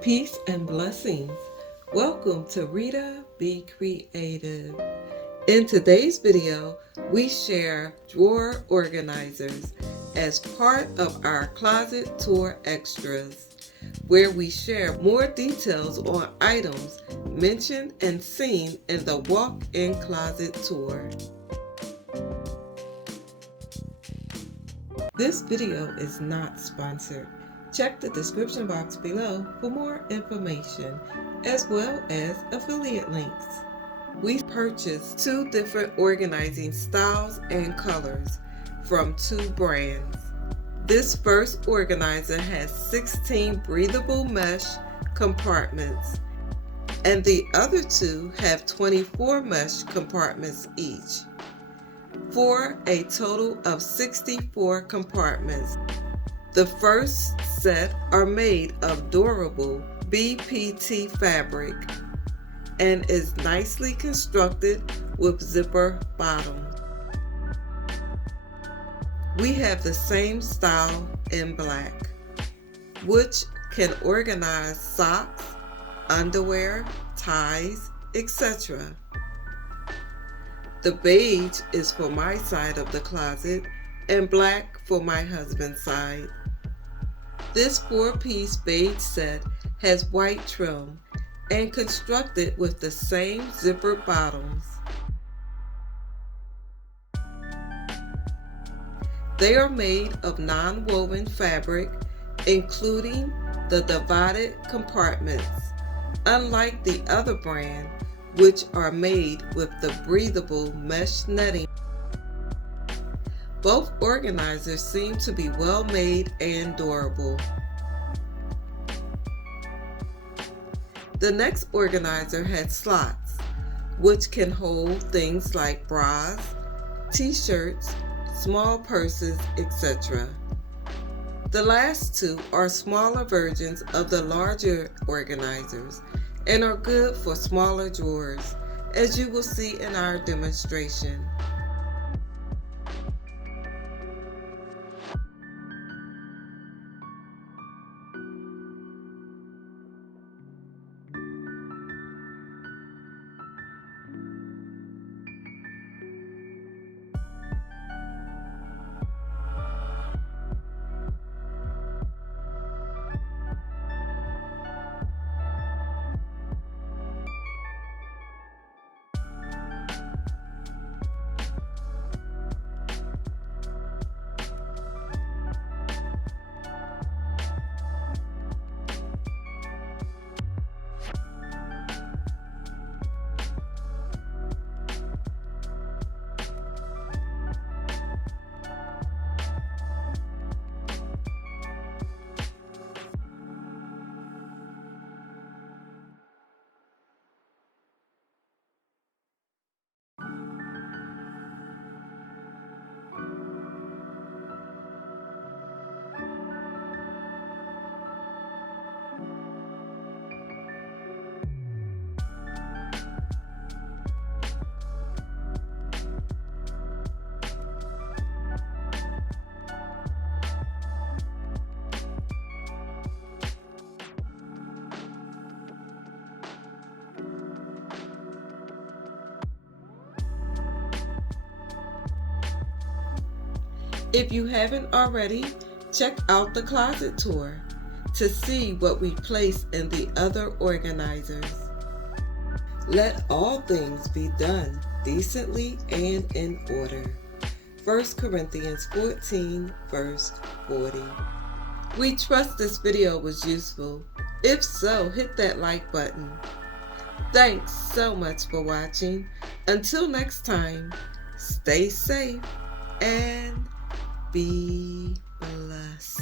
Peace and blessings. Welcome to Rita Be Creative. In today's video, we share drawer organizers as part of our closet tour extras, where we share more details on items mentioned and seen in the walk-in closet tour. This video is not sponsored. Check the description box below for more information, as well as affiliate links. We purchased 2 different organizing styles and colors from 2 brands. This first organizer has 16 breathable mesh compartments, and the other 2 have 24 mesh compartments each, for a total of 64 compartments. The first set are made of durable BPT fabric and is nicely constructed with zipper bottom. We have the same style in black, which can organize socks, underwear, ties, etc. The beige is for my side of the closet and black for my husband's side. This 4-piece beige set has white trim and constructed with the same zipper bottoms. They are made of non-woven fabric, including the divided compartments, unlike the other brand, which are made with the breathable mesh netting. Both organizers seem to be well made and durable. The next organizer had slots, which can hold things like bras, t-shirts, small purses, etc. The last 2 are smaller versions of the larger organizers and are good for smaller drawers, as you will see in our demonstration. If you haven't already, check out the closet tour to see what we place in the other organizers. Let all things be done decently and in order. 1 Corinthians 14, verse 40. We trust this video was useful. If so, hit that like button. Thanks so much for watching. Until next time, stay safe and be blessed.